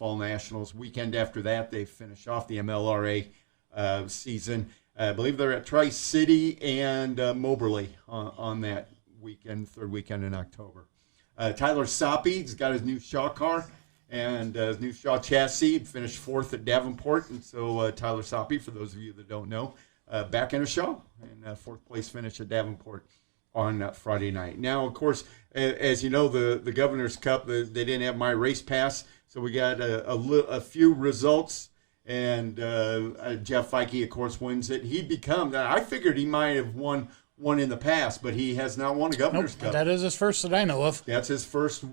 Fall Nationals. Weekend after that, they finish off the MLRA season. I believe they're at Tri-City and Moberly on that weekend, third weekend in October. Tyler Soppy's got his new Shaw car and his new Shaw chassis. Finished fourth at Davenport. And so Tyler Soppy, for those of you that don't know, back in a Shaw. And fourth place finish at Davenport on Friday night. Now, of course, as you know, the Governor's Cup, they didn't have my race pass. So we got a few results. And Jeff Feike, of course, wins it. I figured he might have won in the past, but he has not won a Governor's Cup. That is his first that I know of. That's his first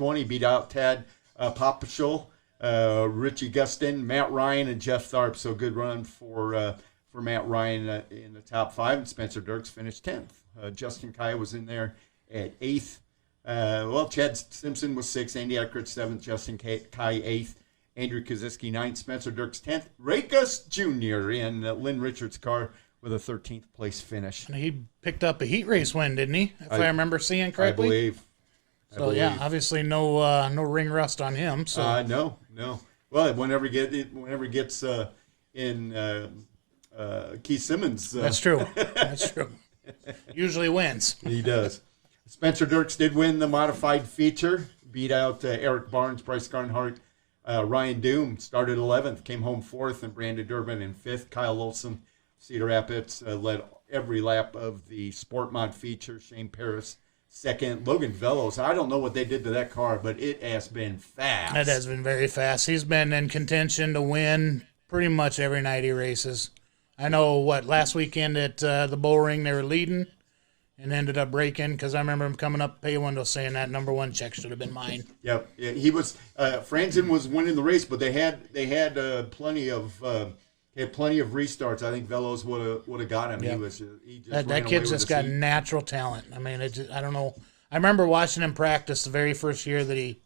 one. He beat out Tad Popischel, Richie Gustin, Matt Ryan, and Jeff Tharp. So good run for Matt Ryan in the top 5. And Spencer Dirks finished 10th. Justin Kaya was in there at 8th. Chad Simpson was 6th. Andy Eckert 7th. Justin Kaya 8th. Andrew Kaziski 9th. Spencer Dirks 10th. Ray Gus Jr. in Lynn Richards' car with a 13th place finish. And he picked up a heat race win, didn't he? If I remember seeing correctly. I believe. Yeah, obviously no ring rust on him. So no. Well, whenever he gets in Keith Simmons. That's true. That's true. Usually wins. He does. Spencer Dirks did win the modified feature. Beat out Eric Barnes, Bryce Garnhart. Ryan Doom started 11th, came home 4th, and Brandon Durbin in 5th. Kyle Olson, Cedar Rapids, led every lap of the Sport Mod feature. Shane Paris, 2nd. Logan Velos, I don't know what they did to that car, but it has been fast. It has been very fast. He's been in contention to win pretty much every night he races. I know, last weekend at the Bull Ring they were leading and ended up breaking because I remember him coming up pay window saying that number 1 check should have been mine. Yep, yeah, he was. Franzen was winning the race, but they had plenty of restarts. I think Velos would have got him. Yep. He just that kid's just got natural talent. I mean, I don't know. I remember watching him practice the very first year that he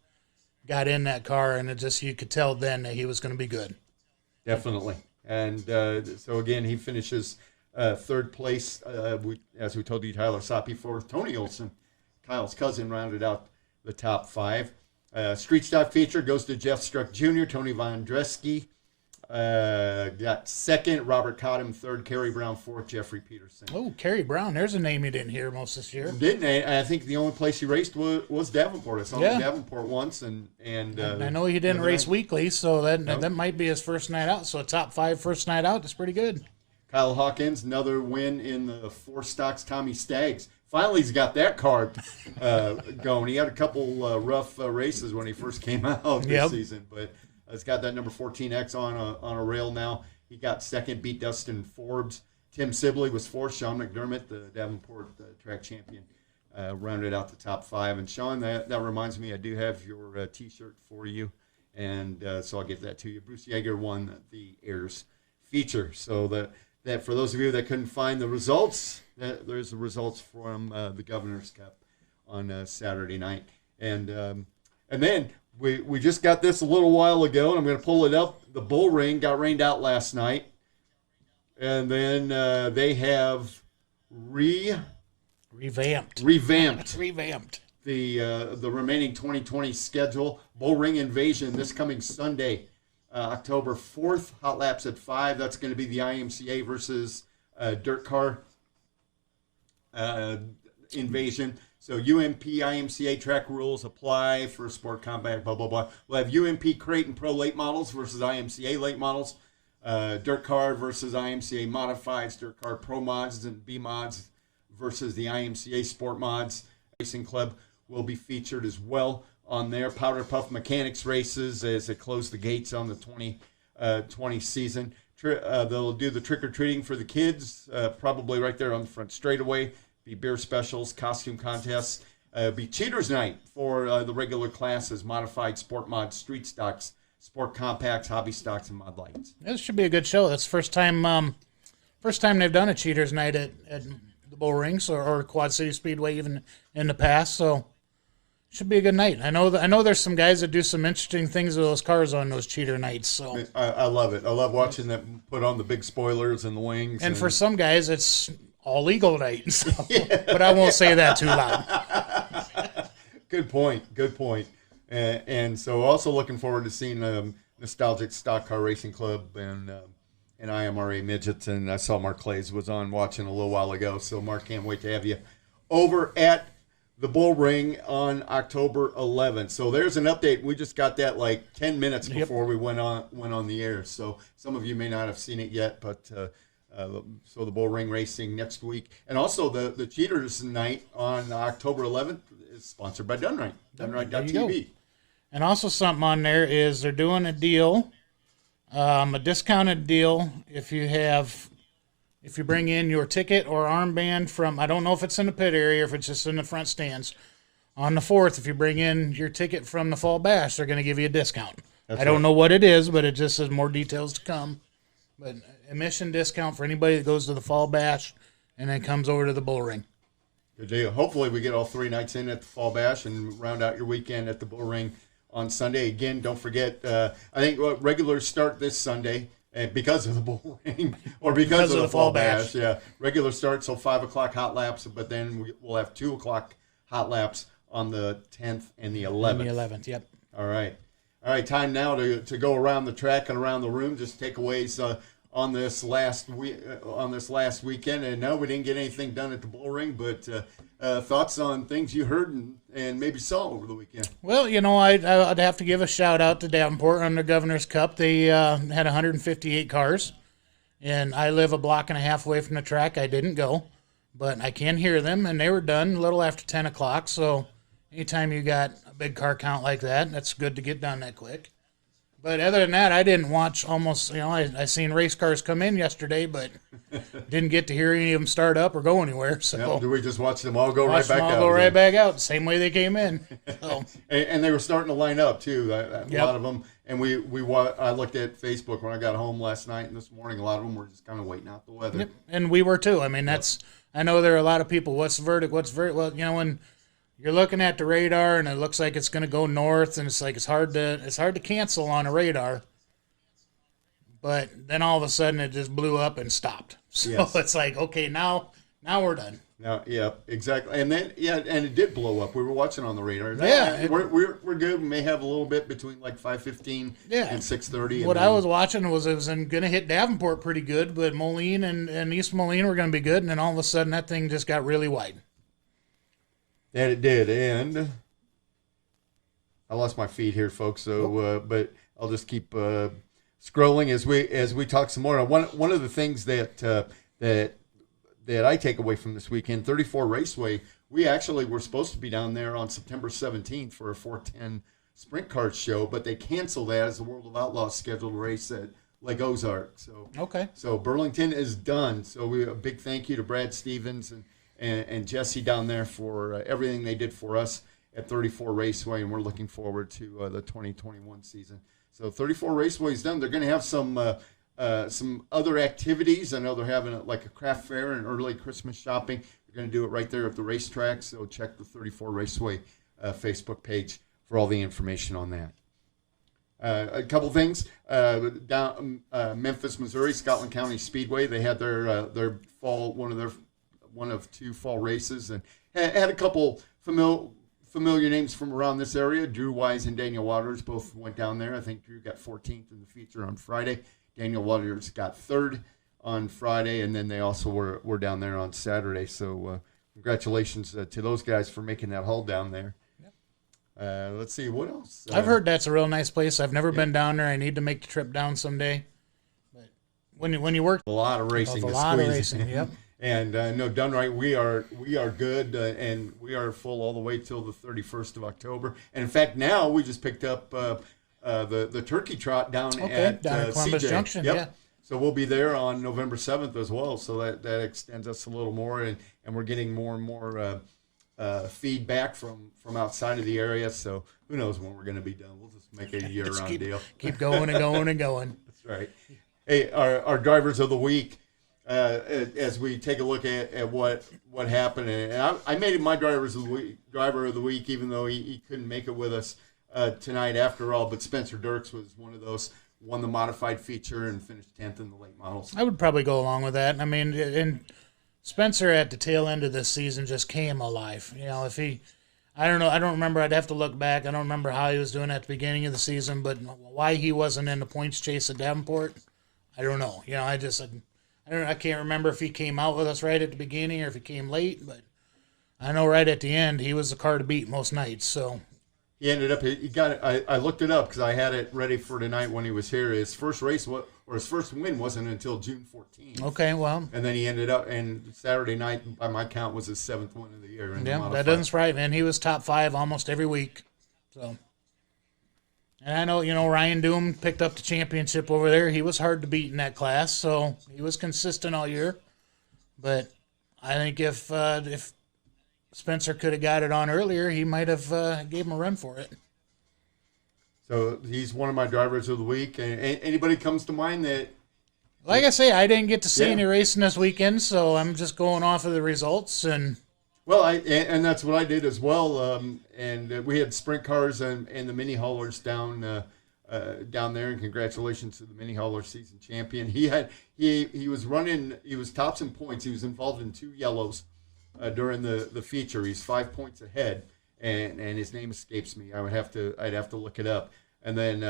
got in that car, and you could tell then that he was going to be good. Definitely. And so again, he finishes 3rd place. As we told you, Tyler Soppy 4th. Tony Olson, Kyle's cousin, rounded out the top 5. Street Stock feature goes to Jeff Struck Jr. Tony Von Dresky got 2nd. Robert Cottam 3rd. Kerry Brown 4th. Jeffrey Peterson. Oh, Kerry Brown. There's a name you didn't hear most this year. Didn't I think the only place he raced was Davenport. I saw him in Davenport once, and I know he didn't race weekly, so that might be his first night out. So a top 5 first night out is pretty good. Kyle Hawkins, another win in the 4 stocks. Tommy Staggs. Finally, he's got that car going. He had a couple rough races when he first came out this season, but he's got that number 14X on a rail now. He got 2nd, beat Dustin Forbes. Tim Sibley was 4th. Sean McDermott, the Davenport track champion, rounded out the top 5. And Sean, that reminds me, I do have your T-shirt for you, and so I'll get that to you. Bruce Yeager won the Ayers feature. So that for those of you that couldn't find the results, there's the results from the Governor's Cup on Saturday night. And then we just got this a little while ago, and I'm going to pull it up. The Bull Ring got rained out last night. And then they have revamped the remaining 2020 schedule. Bull Ring Invasion this coming Sunday, October 4th. Hot laps at 5. That's going to be the IMCA versus Dirt Car Invasion. So UMP IMCA track rules apply for Sport Compact, blah, blah, blah. We'll have UMP Crate and Pro late models versus IMCA late models. Dirt Car versus IMCA Modifieds, Dirt Car Pro Mods and B Mods versus the IMCA Sport Mods. Racing Club will be featured as well on there. Powder Puff Mechanics races as they close the gates on the 2020 season. They'll do the trick-or-treating for the kids, probably right there on the front straightaway. Be beer specials, costume contests. Be Cheaters Night for the regular classes, Modified, Sport Mods, Street Stocks, Sport Compacts, Hobby Stocks, and Mod Lights. This should be a good show. That's the first time they've done a Cheaters Night at the Bull Rings or Quad City Speedway even in the past. So should be a good night. I know there's some guys that do some interesting things with those cars on those cheater nights. So I love it. I love watching them put on the big spoilers and the wings. And for some guys, it's all legal night. So. Yeah. But I won't say that too loud. Good point. And so also looking forward to seeing Nostalgic Stock Car Racing Club and IMRA Midgets. And I saw Mark Clays was on watching a little while ago. So, Mark, can't wait to have you over at the Bull Ring on October 11th. So there's an update. We just got that like 10 minutes before we went on the air. So some of you may not have seen it yet, but so the Bull Ring Racing next week. And also the Cheaters Night on October 11th is sponsored by Dunright, Dunright.tv. And also something on there is they're doing a deal, a discounted deal if you bring in your ticket or armband from, I don't know if it's in the pit area or if it's just in the front stands. On the 4th, if you bring in your ticket from the Fall Bash, they're going to give you a discount. I don't know what it is, but it just says more details to come. But admission discount for anybody that goes to the Fall Bash and then comes over to the Bull Ring. Good deal. Hopefully we get all 3 nights in at the Fall Bash and round out your weekend at the Bull Ring on Sunday. Again, don't forget, I think regulars start this Sunday. And because of the Bull Ring, or because of the Fall Bash, yeah. Regular start, so 5 o'clock hot laps, but then we'll have 2 o'clock hot laps on the 10th and the 11th. On the 11th, yep. All right. Time now to go around the track and around the room. Just takeaways on this last weekend. And no, we didn't get anything done at the Bull Ring, but thoughts on things you heard and maybe saw over the weekend. Well, I'd have to give a shout out to Davenport on the Governor's Cup. They had 158 cars, and I live a block and a half away from the track. I didn't go, but I can hear them, and they were done a little after 10 o'clock. So anytime you got a big car count like that, that's good to get done that quick. But other than that, I didn't watch almost, I seen race cars come in yesterday, but didn't get to hear any of them start up or go anywhere. So do we just watch them all go right back out? Go right back out, the same way they came in. So. and they were starting to line up too. A lot of them. And I looked at Facebook when I got home last night and this morning. A lot of them were just kind of waiting out the weather. Yep. And we were too. I mean, I know there are a lot of people. What's the verdict? Well, when you're looking at the radar and it looks like it's going to go north, and it's hard to cancel on a radar. But then all of a sudden it just blew up and stopped. So It's like, okay, now we're done. Now, yeah, exactly. And then and it did blow up. We were watching on the radar. Yeah, we're good. We may have a little bit between like 5:15 and 6:30. What I was watching was it was going to hit Davenport pretty good, but Moline and East Moline were going to be good, and then all of a sudden that thing just got really wide. And it did, and I lost my feed here, folks. So, but I'll just keep scrolling as we talk some more. One of the things that I take away from this weekend, 34 Raceway, we actually were supposed to be down there on September 17th for a 410 Sprint Car show, but they canceled that as the World of Outlaws scheduled a race at Lake Ozark. So Burlington is done. So a big thank you to Brad Stevens and Jesse down there for everything they did for us at 34 Raceway, and we're looking forward to the 2021 season. So 34 Raceway is done. They're going to have some other activities. I know they're having like a craft fair and early Christmas shopping. They're going to do it right there at the racetrack, so check the 34 Raceway Facebook page for all the information on that. A couple things down Memphis, Missouri, Scotland County Speedway. They had their fall one of 2 fall races, and had a couple familiar names from around this area. Drew Wise and Daniel Waters both went down there. I think Drew got 14th in the feature on Friday. Daniel Waters got 3rd on Friday, and then they also were down there on Saturday. So congratulations to those guys for making that haul down there. Let's see, what else? I've heard that's a real nice place. I've never been down there. I need to make the trip down someday. But when you work a lot of racing, yep. And no, Dunright, we are good, and we are full all the way till the 31st of October. And in fact, now we just picked up the turkey trot down at Columbus CJ. Junction. Yep. Yeah. So we'll be there on November 7th as well. So that extends us a little more, and we're getting more and more feedback from outside of the area. So who knows when we're going to be done? We'll just make it a year-round deal. Keep going and going and going. That's right. Hey, our drivers of the week. As we take a look at what happened, and I made him my driver of the week, even though he couldn't make it with us tonight after all. But Spencer Dirks was one of those, won the modified feature and finished 10th in the late models. I would probably go along with that. I mean, and Spencer at the tail end of this season just came alive. I don't know. I don't remember. I'd have to look back. I don't remember how he was doing at the beginning of the season, but why he wasn't in the points chase at Davenport, I don't know. You know, I don't. I can't remember if he came out with us right at the beginning or if he came late, but I know right at the end he was the car to beat most nights. So he ended up. He got it. I looked it up because I had it ready for tonight when he was here. His first race or his first win wasn't until June 14th. Okay, well. And then he ended up, and Saturday night, by my count, was his 7th win of the year. Yeah, that doesn't right, man. He was top 5 almost every week. So, and I know, you know, Ryan Doom picked up the championship over there. He was hard to beat in that class, so he was consistent all year. But I think if Spencer could have got it on earlier, he might have gave him a run for it. So he's one of my drivers of the week. And anybody comes to mind that? Like I say, I didn't get to see any racing this weekend, so I'm just going off of the results. And well, and that's what I did as well. And we had sprint cars and the mini haulers down there. And congratulations to the mini hauler season champion. He was running. He was tops in points. He was involved in 2 yellows during the feature. He's 5 points ahead. And his name escapes me. I'd have to look it up. And then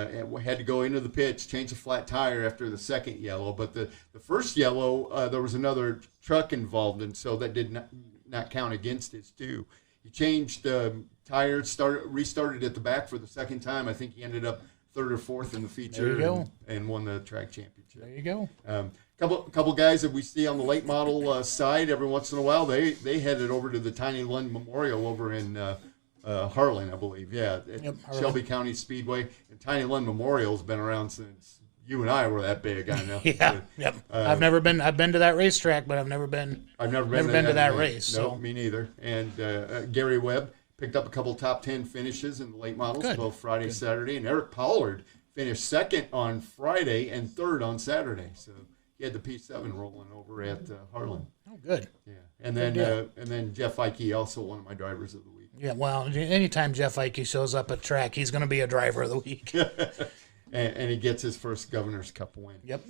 had to go into the pits, change a flat tire after the second yellow. But the first yellow, there was another truck involved, and so that did not count against his 2. He changed tires, restarted at the back for the second time. I think he ended up 3rd or 4th in the feature and won the track championship. There you go. Couple guys that we see on the late model side every once in a while. They headed over to the Tiny Lund Memorial over in Harlan, I believe. Yeah, Shelby County Speedway. And Tiny Lund Memorial's been around since you and I were that big. I know. Yeah, yep. I've been to that racetrack, but I've never been to that race. No, me neither. And Gary Webb picked up a couple top 10 finishes in the late models, both Friday, Saturday, and Eric Pollard finished 2nd on Friday and 3rd on Saturday. So he had the P7 rolling over at Harlan. Oh, good. Yeah, and then Jeff Ike, also one of my drivers of the week. Yeah, well, anytime Jeff Ike shows up at track, he's going to be a driver of the week. and he gets his first Governor's Cup win. Yep.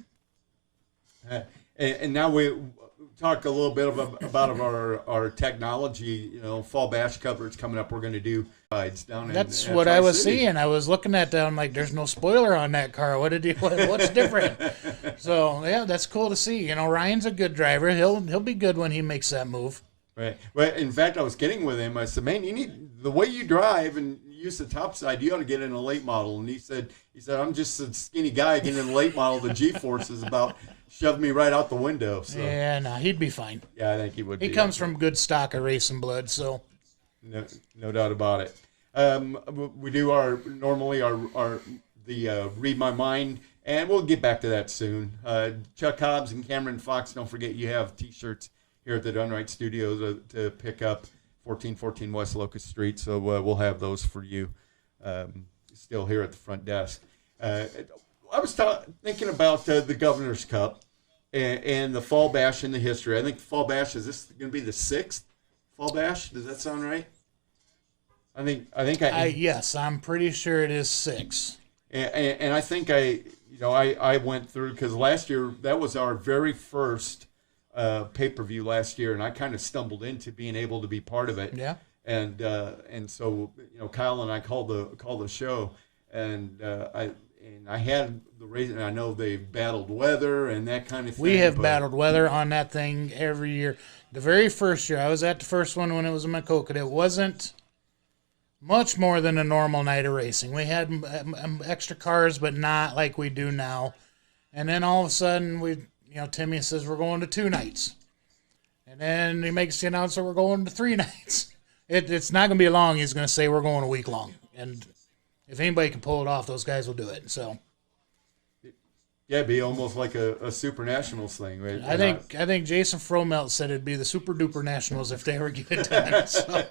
And now we talk a little bit about our technology. You know, fall bash coverage coming up. We're going to do rides down in. That's what I was seeing. I was looking at that. I'm like, there's no spoiler on that car. What's different? So yeah, that's cool to see. You know, Ryan's a good driver. He'll be good when he makes that move. Right. Well, in fact, I was kidding with him. I said, "Man, you need the way you drive and use the top side. You ought to get in a late model." And he said, "I'm just a skinny guy getting in a late model. The G-force is about shoved me right out the window." So. Yeah, no, he'd be fine. Yeah, I think he would. He comes from good stock of racing blood, so no doubt about it. We do our Read My Mind, and we'll get back to that soon. Chuck Hobbs and Cameron Fox. Don't forget you have T-shirts here at the Done Right Studios to pick up, 1414 West Locust Street. So we'll have those for you still here at the front desk. I was thinking about the Governor's Cup and the Fall Bash in the history. I think the Fall Bash, is this going to be the 6th Fall Bash? Does that sound right? Yes, I'm pretty sure it is 6. And I think I went through, because last year, that was our very first pay-per-view last year, and I kind of stumbled into being able to be part of it. Yeah. And so Kyle and I called the show, and I had the race, and I know they battled weather and that kind of thing. We have battled weather on that thing every year. The very first year, I was at the first one when it was in Maquoketa. It wasn't much more than a normal night of racing. We had extra cars, but not like we do now. And then all of a sudden, Timmy says we're going to 2 nights. And then he makes the announcement we're going to 3 nights. It's not going to be long. He's going to say we're going a week long. And if anybody can pull it off, those guys will do it. So, yeah, it'd be almost like a Super Nationals thing. Right? I think Jason Fromelt said it'd be the Super Duper Nationals if they ever get it done. So.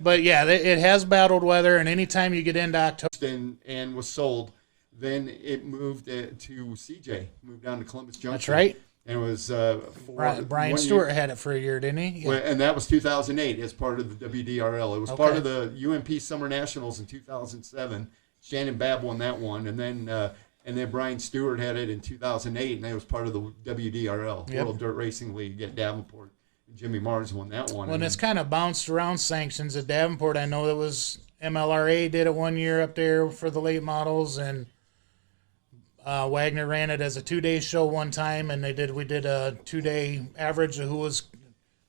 But yeah, it has battled weather, and anytime you get into October and was sold, then it moved to CJ, moved down to Columbus Junction. That's right. And it was Brian Stewart had it for a year, didn't he? Yeah. And that was 2008 as part of the WDRL. It was part of the UMP Summer Nationals in 2007. Shannon Babb won that one, and then Brian Stewart had it in 2008, and that was part of the WDRL, World Dirt Racing League at Davenport. Jimmy Mars won that one. When it's kind of bounced around sanctions at Davenport, I know there was MLRA did it one year up there for the late models, and Wagner ran it as a 2-day show one time, and we did a 2-day average of who was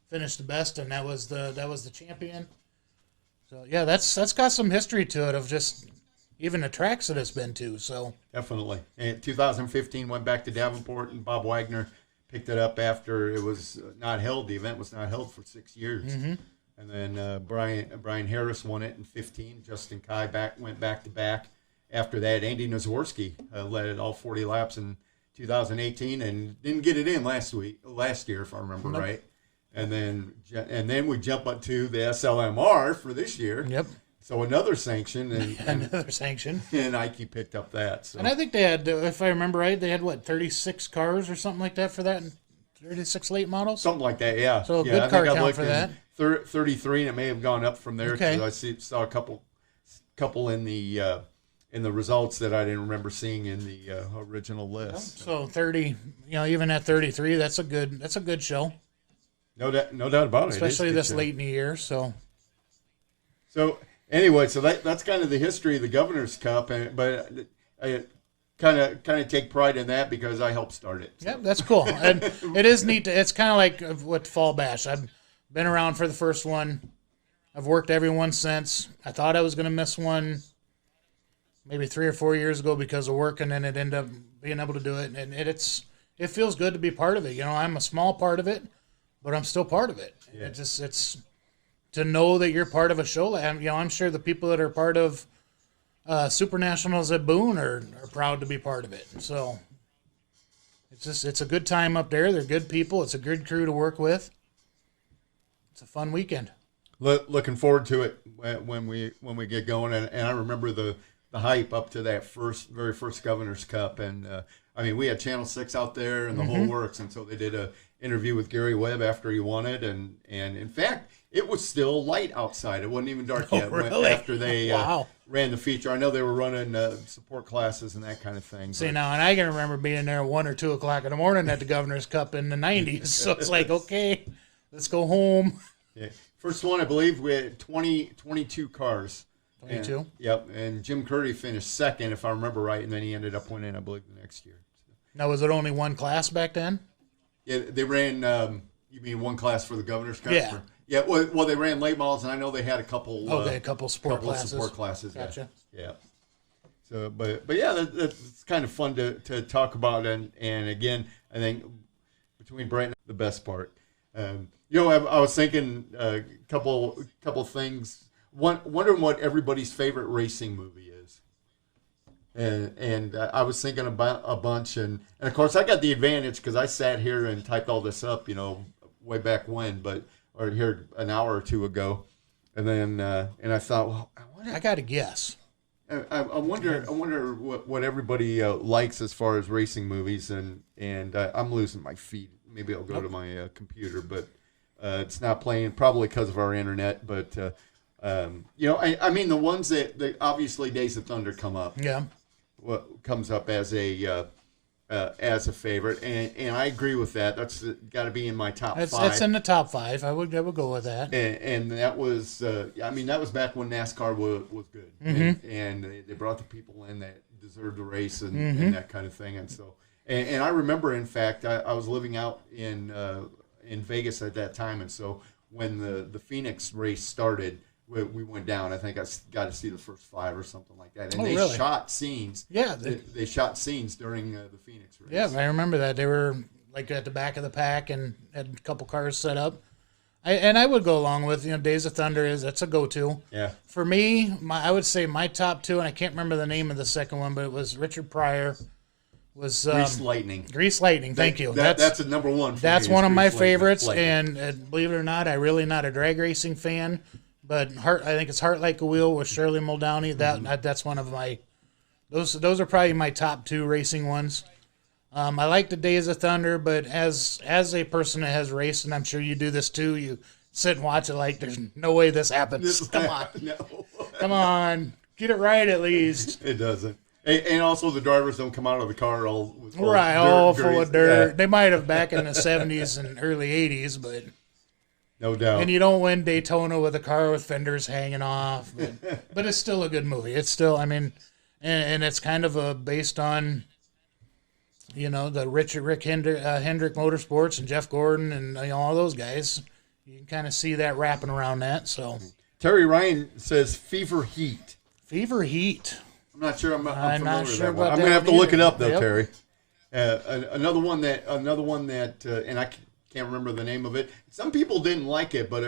finished the best, and that was the champion. So yeah, that's got some history to it of just even the tracks that it's been to. So definitely. And 2015 went back to Davenport, and Bob Wagner picked it up after it was not held. The event was not held for 6 years. Mm-hmm. And then Brian Harris won it in 15. Justin Kai went back to back. After that, Andy Nazworski led it all 40 laps in 2018 and didn't get it in last year, if I remember right. And then we jump up to the SLMR for this year. Yep. So another sanction. Another sanction. And Ike picked up that. So. And I think they had, if I remember right, they had, 36 cars or something like that for that? 36 late models? Something like that, yeah. So a good car count for that. 33, and it may have gone up from there. Okay. I saw a couple in the results that I didn't remember seeing in the original list. So 30, even at 33, that's a good show. No doubt about it. Especially this late in the year. So anyway, so that's kind of the history of the Governor's Cup, but I kind of take pride in that because I helped start it. So. Yeah, that's cool. And it is neat. It's kind of like with Fall Bash. I've been around for the first one. I've worked every one since. I thought I was going to miss one maybe 3 or 4 years ago because of work, and then it ended up being able to do it. And it feels good to be part of it. I'm a small part of it, but I'm still part of it. Yeah. It's to know that you're part of a show. I'm sure the people that are part of Super Nationals at Boone are proud to be part of it. So it's a good time up there. They're good people. It's a good crew to work with. It's a fun weekend. Looking forward to it when we get going. And I remember the hype up to that very first Governor's Cup. And we had Channel 6 out there and the whole works. And so they did a interview with Gary Webb after he won it. And in fact, it was still light outside. It wasn't even dark yet. Really? After they ran the feature. I know they were running support classes and that kind of thing. See, now, and I can remember being there 1 or 2 o'clock in the morning at the Governor's Cup in the 90s. So it's like, okay, let's go home. Yeah. First one, I believe, we had 22 cars. 22? Yep. And Jim Curdy finished second, if I remember right, and then he ended up winning, I believe, the next year. So. Now, was it only one class back then? Yeah, they ran, you mean one class for the Governor's Cup? Yeah. Yeah, well, they ran late models, and I know they had a couple. A couple support classes. Gotcha. Yeah. So, but yeah, that's kind of fun to talk about, and again, I think between Brent, the best part. I was thinking a couple things. Wondering what everybody's favorite racing movie is, and I was thinking about a bunch, and of course I got the advantage because I sat here and typed all this up, way back when, or here an hour or two ago, and then and I thought, well, I got to guess. I wonder what everybody likes as far as racing movies, and I'm losing my feed. Maybe I'll go to my computer, but it's not playing probably because of our internet. But the ones that obviously Days of Thunder come up. Yeah, what comes up as a favorite, and I agree with that. That's got to be in my top 5. That's in the top 5. I would go with that. And that was, that was back when NASCAR was good, and they brought the people in that deserved the race and that kind of thing. And so, and I remember, in fact, I was living out in Vegas at that time, and so when the Phoenix race started, we went down. I think I got to see the first 5 or something like that. And they really? shot scenes. Yeah. They shot scenes during the Phoenix race. Yeah, I remember that. They were like at the back of the pack and had a couple cars set up. I would go along with, Days of Thunder that's a go-to. Yeah. For me, I would say my top 2, and I can't remember the name of the second one, but it was Richard Pryor. Was Grease Lightning. Grease Lightning, thank you. That's a number 1 for That's me, one of my Lightning. favorites, and believe it or not, I'm really not a drag racing fan. But I think it's Heart Like a Wheel with Shirley Muldowney. That's one of my those are probably my top 2 racing ones. I like the Days of Thunder, but as a person that has raced, and I'm sure you do this too, you sit and watch it like there's no way this happens. Come on, no, come on, get it right at least. It doesn't, and also the drivers don't come out of the car all full of dirt. Yeah. They might have back in the 70s and early 80s, but. No doubt. And you don't win Daytona with a car with fenders hanging off, but it's still a good movie. It's still, I mean, and it's kind of based on, the Rick Hendrick Motorsports and Jeff Gordon and all those guys. You can kind of see that wrapping around that. So Terry Ryan says Fever Heat. Fever Heat. I'm not sure. I'm not familiar sure with that one. about I'm that gonna have to one look it either. up though, Yep. Terry. Another one that, and I can't remember the name of it. Some people didn't like it, but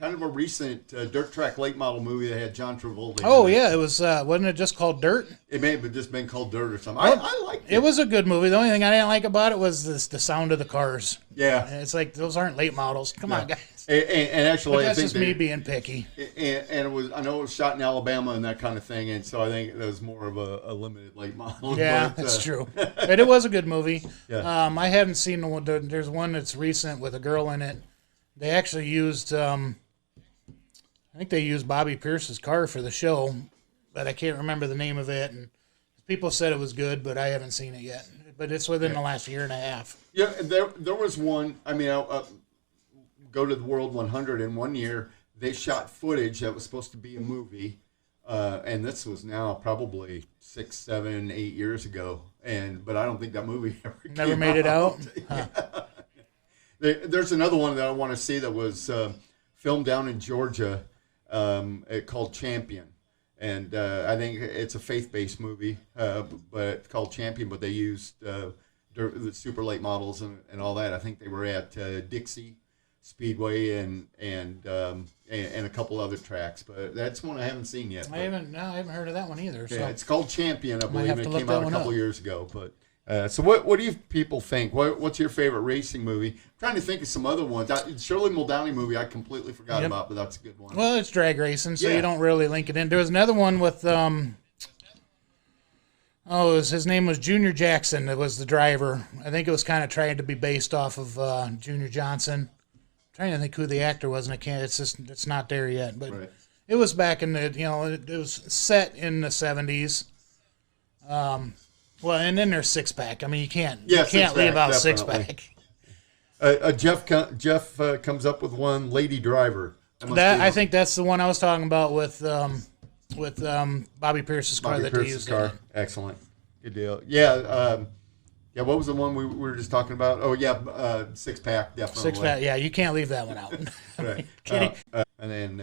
kind of a recent dirt track late model movie that had John Travolta. Oh in it. yeah, it was. Wasn't it just called Dirt? It may have just been called Dirt or something. I liked it. It was a good movie. The only thing I didn't like about it was the sound of the cars. Yeah. And it's like those aren't late models. Come on, guys. And actually, But that's I think just me being picky. And it was, I know it was shot in Alabama and that kind of thing, and so I think it was more of a limited late model. Yeah, but, that's true. But it was a good movie. Yeah. I haven't seen the one. There's one that's recent with a girl in it. They actually used, I think they used Bobby Pierce's car for the show, but I can't remember the name of it. And people said it was good, but I haven't seen it yet. But it's within the last year and a half. Yeah, there was one. I mean, go to the World 100 in 1 year. They shot footage that was supposed to be a movie, and this was now probably 6, 7, 8 years ago. But I don't think that movie Never made it out. Yeah. There's another one that I want to see that was filmed down in Georgia, called Champion. And I think it's a faith-based movie, but it's called Champion. But they used the super late models and all that. I think they were at Dixie Speedway and a couple other tracks. But that's one I haven't seen yet. I haven't heard of that one either. Yeah, So it's called Champion, I believe. have It to look came that out a one couple up. years ago. But so what do you people think? What's your favorite racing movie? I'm trying to think of some other ones. Shirley Muldowney movie I completely forgot about, but that's a good one. well, it's drag racing, so Yeah. you don't really link it in. There was another one with his name was Junior Jackson. That was the driver. I think it was kind of trying to be based off of Junior Johnson. I'm trying to think who the actor was, and I can't. It's not there yet, but Right. it was back in the it was set in the 70s. Well, and then there's Six Pack. I mean, you can't Six leave Pack, out definitely. Six Pack. Jeff comes up with one, Lady Driver. I think that's the one I was talking about with Bobby Pierce's car Bobby that they Pierce's used. car. Excellent. Good deal. Yeah. What was the one we were just talking about? Oh, yeah, Six Pack, definitely. Six Pack. Yeah, you can't leave that one out. Right. Kidding. And then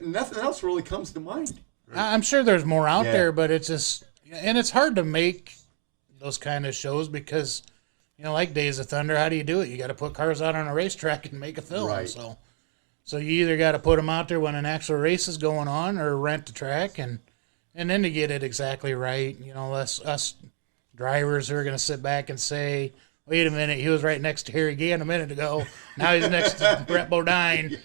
nothing else really comes to mind. I'm sure there's more out Yeah. there, but it's just, and it's hard to make those kind of shows because, like Days of Thunder, how do you do it? You got to put cars out on a racetrack and make a film. Right. So you either got to put them out there when an actual race is going on, or rent the track, and then to get it exactly right, us drivers who are going to sit back and say, "Wait a minute, he was right next to Harry Gann a minute ago. Now he's next to Brett Bodine."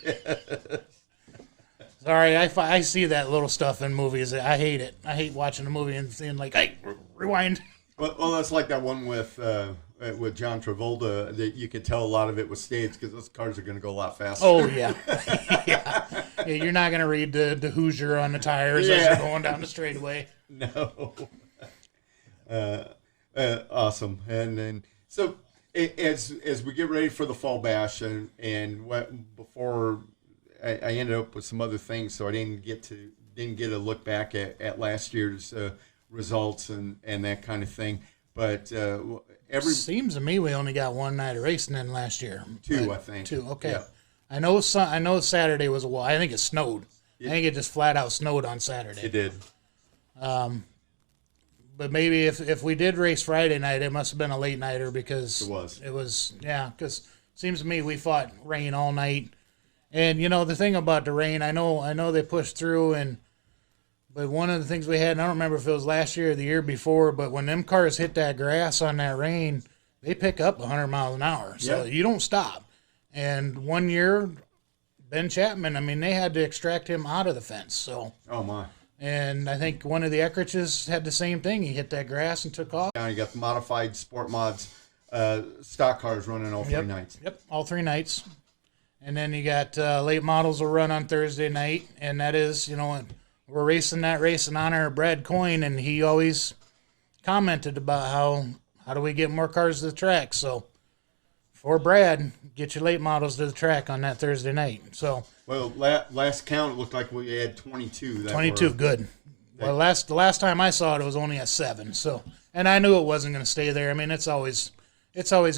Sorry, I see that little stuff in movies. I hate it. I hate watching a movie and seeing like, "Hey, rewind." Well, that's like that one with John Travolta that you could tell a lot of it was staged because those cars are going to go a lot faster. Oh yeah, yeah. You're not gonna read the Hoosier on the tires as you're going down the straightaway. No. Awesome. And then so as we get ready for the fall bash before I ended up with some other things, so I didn't get a look back at last year's results and that kind of thing. But Seems to me we only got one night of racing in last year. two, I think. Two, okay. Yeah. I know Saturday was I think it snowed. I think it just flat out snowed on Saturday. It did. But maybe if we did race Friday night, it must have been a late nighter because It was. because seems to me we fought rain all night. And the thing about the rain, I know they pushed through but one of the things we had, and I don't remember if it was last year or the year before, but when them cars hit that grass on that rain, they pick up 100 miles an hour. So you don't stop. And 1 year, Ben Chapman, I mean, they had to extract him out of the fence. So. Oh my. And I think one of the Eckhriches had the same thing. He hit that grass and took off. Now you got the modified sport mods, stock cars running all 3 nights. Yep, all 3 nights. And then you got late models will run on Thursday night, and that is, we're racing that race in honor of Brad Coyne, and he always commented about how do we get more cars to the track. So for Brad, get your late models to the track on that Thursday night. So, well, last count it looked like we had 22. 22, good. Well, the last time I saw it was only at 7. So, and I knew it wasn't going to stay there. I mean, it's always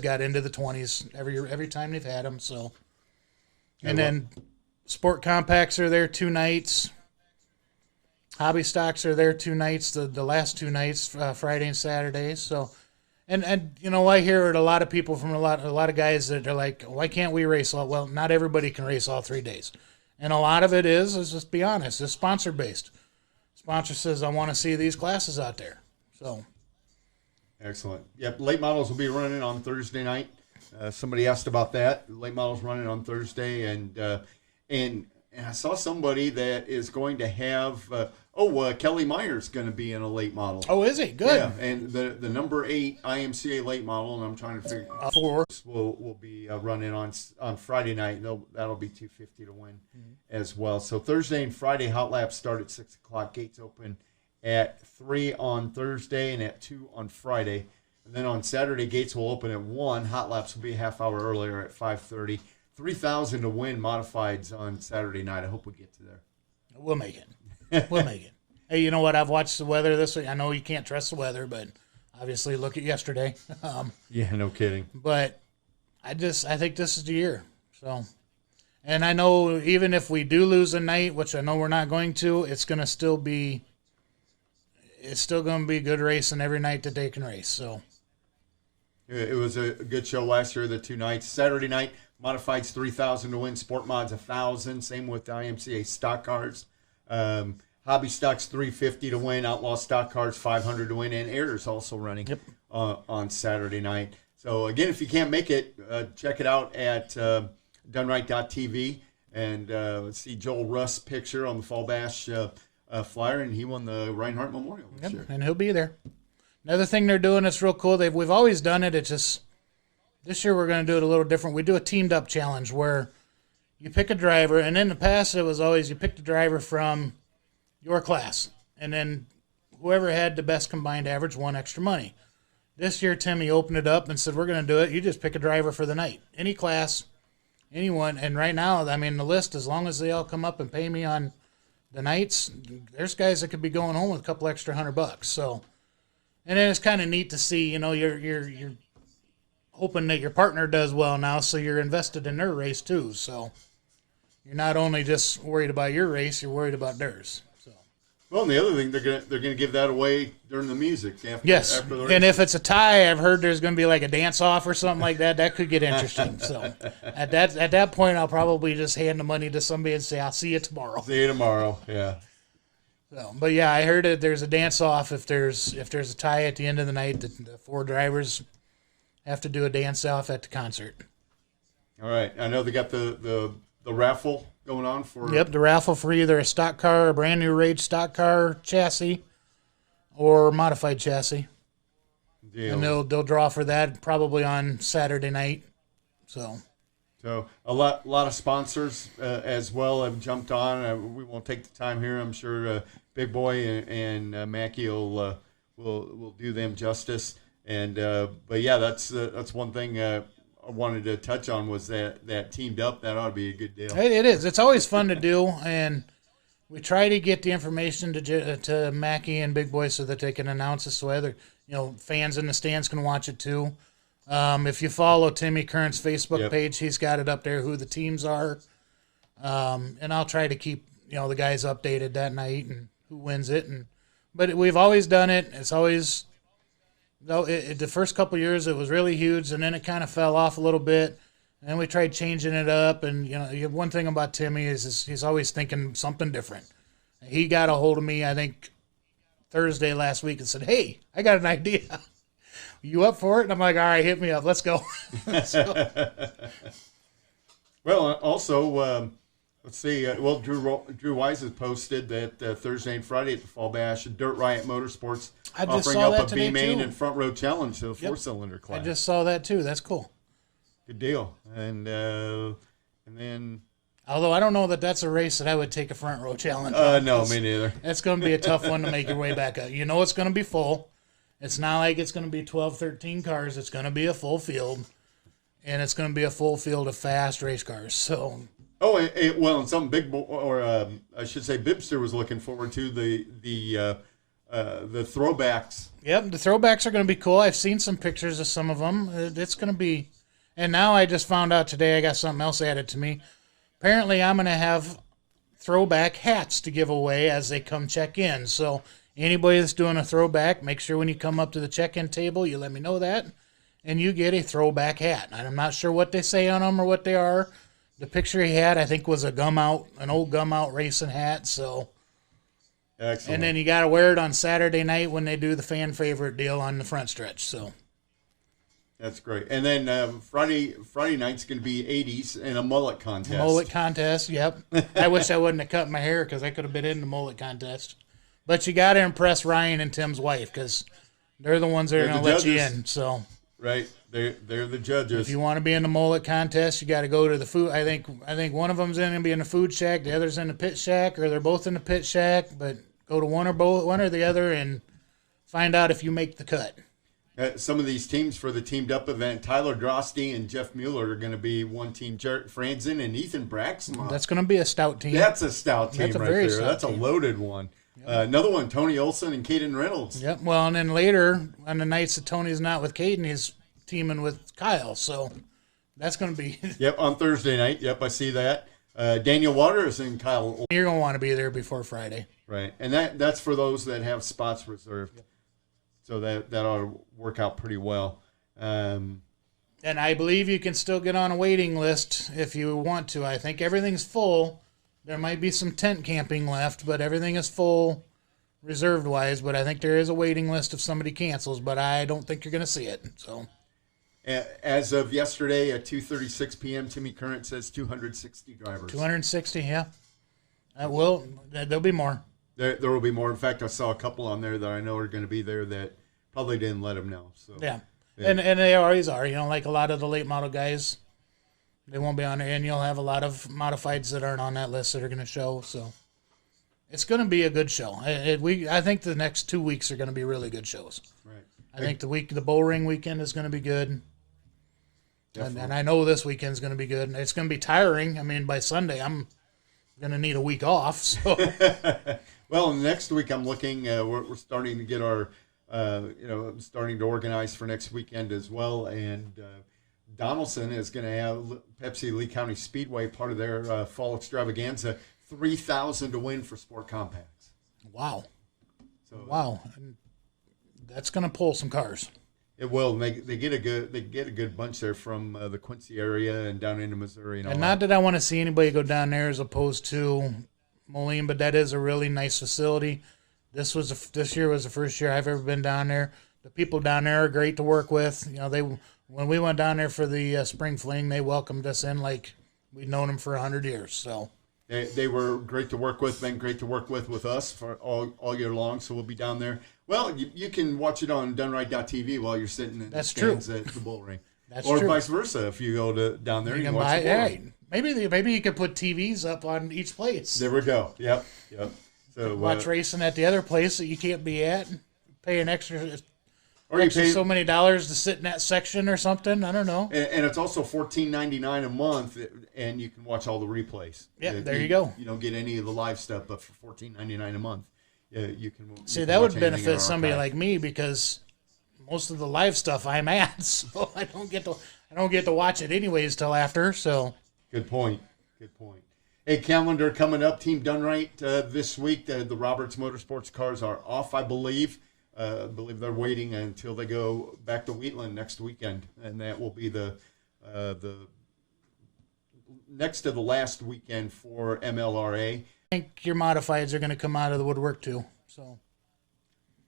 got into the 20s every time they've had them. So, and then sport compacts are there 2 nights. Hobby stocks are there 2 nights. The last 2 nights, Friday and Saturday. So, and you know, I hear it a lot of people from a lot of guys that are like, why can't we race all? Well, not everybody can race all 3 days, and a lot of it is just be honest, it's sponsor based. Sponsor says, I want to see these classes out there. So, excellent. Yep, late models will be running on Thursday night. Somebody asked about that. Late models running on Thursday, and I saw somebody that is going to have. Kelly Meyer's going to be in a late model. Oh, is he? Good. Yeah, and the number 8 IMCA late model, and I'm trying to figure 4 will be running on Friday night. That'll be $250 to win as well. So Thursday and Friday hot laps start at 6 o'clock. Gates open at 3 on Thursday and at 2 on Friday. And then on Saturday, gates will open at 1. Hot laps will be a half hour earlier at 5:30. 3,000 to win modifieds on Saturday night. I hope we get to there. We'll make it. We'll make it. Hey, you know what? I've watched the weather this week. I know you can't trust the weather, but obviously look at yesterday. Yeah, no kidding. But I think this is the year. So, and I know even if we do lose a night, which I know we're not going to, it's still going to be good racing every night that they can race. So it was a good show last year, the 2 nights. Saturday night, modifieds 3,000 to win, sport mods 1,000. Same with the IMCA stock cars. Hobby stocks 350 to win, outlaw stock cars 500 to win, and airs also running on Saturday night. So again, if you can't make it, check it out at Dunright.tv and see Joel Russ' picture on the Fall Bash flyer, and he won the Reinhardt Memorial this year. And he'll be there. Another thing they're doing that's real cool. We've always done it. It's just this year we're going to do it a little different. We do a teamed up challenge where you pick a driver, and in the past it was always you picked a driver from your class, and then whoever had the best combined average won extra money. This year, Timmy opened it up and said, we're going to do it. You just pick a driver for the night. Any class, anyone. And right now, I mean, the list, as long as they all come up and pay me on the nights, there's guys that could be going home with a couple extra $100. So, and then it's kind of neat to see, you know, you're hoping that your partner does well now, so you're invested in their race too. So you're not only just worried about your race, you're worried about theirs. Well, and the other thing, they're gonna give that away during the music. After the race. And if it's a tie, I've heard there's gonna be like a dance off or something like that. That could get interesting. So at that point, I'll probably just hand the money to somebody and say, "I'll see you tomorrow." See you tomorrow. Yeah. So, but yeah, I heard that there's a dance off if there's a tie at the end of the night. The 4 drivers have to do a dance off at the concert. All right. I know they got the raffle going on for. Yep, the raffle for either a stock car, a brand new Rage stock car chassis, or modified chassis. Deal. And they'll draw for that probably on Saturday night. So a lot of sponsors as well have jumped on. We won't take the time here. I'm sure Big Boy and Mackie will do them justice. And but yeah, that's one thing. I wanted to touch on was that teamed up. That ought to be a good deal. It is. It's always fun to do, and we try to get the information to Mackie and Big Boy so that they can announce it, so other fans in the stands can watch it too. If you follow Timmy Current's Facebook page, he's got it up there who the teams are, and I'll try to keep the guys updated that night and who wins it. But we've always done it. It's always. No, the first couple of years it was really huge, and then it kind of fell off a little bit. And then we tried changing it up, and one thing about Timmy is he's always thinking something different. He got a hold of me, I think, Thursday last week and said, "Hey, I got an idea. You up for it?" And I'm like, "All right, hit me up. Let's go." Well, also. Let's see. Drew Wise has posted that Thursday and Friday at the Fall Bash, Dirt Riot Motorsports offering up a B-Main and Front Row Challenge to the 4-cylinder class. I just saw that too. That's cool. Good deal. And then. Although I don't know that that's a race that I would take a Front Row Challenge on. No, me neither. That's going to be a tough one to make your way back up. It's going to be full. It's not like it's going to be 12, 13 cars. It's going to be a full field. and it's going to be a full field of fast race cars. So. Oh, and something I should say, Bibster was looking forward to the throwbacks. Yep, the throwbacks are going to be cool. I've seen some pictures of some of them. It's going to be, and now I just found out today I got something else added to me. Apparently, I'm going to have throwback hats to give away as they come check in. So anybody that's doing a throwback, make sure when you come up to the check-in table, you let me know that, and you get a throwback hat. And I'm not sure what they say on them or what they are. The picture he had, I think, was an old gum out racing hat. So, excellent. And then you got to wear it on Saturday night when they do the fan favorite deal on the front stretch. So, that's great. And then Friday night's going to be 80s and a mullet contest. Mullet contest, yep. I wish I wouldn't have cut my hair because I could have been in the mullet contest. But you got to impress Ryan and Tim's wife because they're the ones that are going to let you in. So, right. They're the judges. If you want to be in the mullet contest, you got to go to the food. I think one of them's going to be in the food shack, the other's in the pit shack, or they're both in the pit shack. But go to one or the other, and find out if you make the cut. Some of these teams for the teamed up event, Tyler Drosty and Jeff Mueller are going to be one team. Jarrett Franzen and Ethan Braxton. That's going to be a stout team. That's a stout team right there. That's a loaded one. Yep. Another one, Tony Olson and Caden Reynolds. Yep. Well, and then later on the nights that Tony's not with Caden, he's teaming with Kyle, so that's going to be yep, on Thursday night. Yep, I see that. Daniel Waters and Kyle. You're going to want to be there before Friday. Right, and that's for those that have spots reserved. Yep. So that ought to work out pretty well. And I believe you can still get on a waiting list if you want to. I think everything's full. There might be some tent camping left, but everything is full reserved-wise. But I think there is a waiting list if somebody cancels, but I don't think you're going to see it. So. As of yesterday at 2:36 p.m., Timmy Current says 260 drivers. 260, yeah. There'll be more. There will be more. In fact, I saw a couple on there that I know are going to be there that probably didn't let them know. So yeah. And they always are. You know, like a lot of the late model guys, they won't be on there, and you'll have a lot of modifieds that aren't on that list that are going to show. So it's going to be a good show. I think the next 2 weeks are going to be really good shows. Right. I think the Bull Ring weekend is going to be good. And I know this weekend's going to be good. It's going to be tiring. I mean, by Sunday, I'm going to need a week off. So. Well, next week I'm looking. We're starting to get our, starting to organize for next weekend as well. And Donaldson is going to have Pepsi Lee County Speedway, part of their fall extravaganza, 3,000 to win for Sport Compacts. Wow. Wow. And that's going to pull some cars. It will. They get a good bunch there from the Quincy area and down into Missouri. And not that I want to see anybody go down there as opposed to Moline, but that is a really nice facility. This year was the first year I've ever been down there. The people down there are great to work with. You know, when we went down there for the spring fling, they welcomed us in like we'd known them for 100 years. So they were great to work with. Been great to work with us for all year long. So we'll be down there. Well, you can watch it on DoneRight.tv while you're sitting in the stands at the Bull Ring. That's or true. vice versa. If you go down there, you can watch buy, the Bull Ring. Maybe you could put TVs up on each place. There we go. Yep. So watch racing at the other place that you can't be at. Pay an extra, or you pay so many dollars to sit in that section or something. I don't know. And it's also $14.99 a month, and you can watch all the replays. Yeah, there you go. You don't get any of the live stuff, but for $14.99 a month, you can. See, that would benefit somebody like me because most of the live stuff I'm at, so I don't get to watch it anyways till after. So. Good point. A calendar coming up. Team Dunright this week. The Roberts Motorsports cars are off, I believe. I believe they're waiting until they go back to Wheatland next weekend, and that will be the next to the last weekend for MLRA. I think your modifieds are going to come out of the woodwork too. So,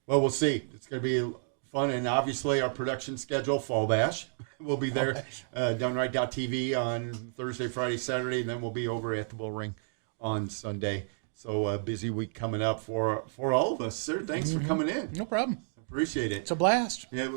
well, we'll see. It's going to be fun, and obviously our production schedule, Fall Bash, will be there. Dunright.tv on Thursday, Friday, Saturday, and then we'll be over at the Bull Ring on Sunday. So a busy week coming up for all of us, sir. Thanks for coming in. No problem. Appreciate it. It's a blast. Yeah,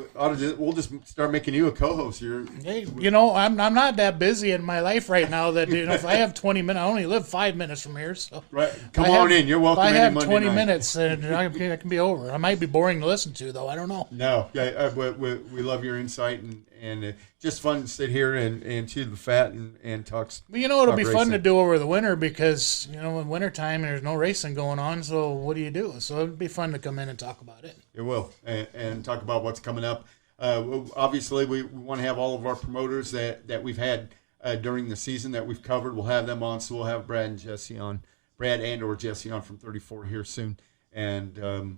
we'll just start making you a co-host. Hey, I'm not that busy in my life right now that if I have 20 minutes, I only live 5 minutes from here. So right, come on in. You're welcome. If I have Monday 20 night. minutes, and I can be over. I might be boring to listen to, though. I don't know. No, yeah, we love your insight and just fun to sit here and chew the fat and talk. But it'll talk be racing. fun to do over the winter because in wintertime there's no racing going on. So what do you do? So it'd be fun to come in and talk about it. It will, and talk about what's coming up. Obviously, we want to have all of our promoters that we've had during the season that we've covered. We'll have them on, so we'll have Brad and or Jesse on from 34 here soon, and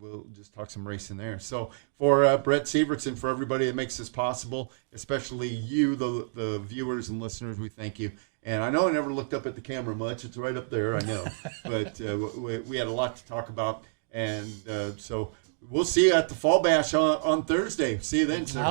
we'll just talk some racing there. So for Brett Sievertson, for everybody that makes this possible, especially you, the viewers and listeners, we thank you. And I know I never looked up at the camera much. It's right up there, I know. But we had a lot to talk about. And so we'll see you at the Fall Bash on Thursday. See you then, sir.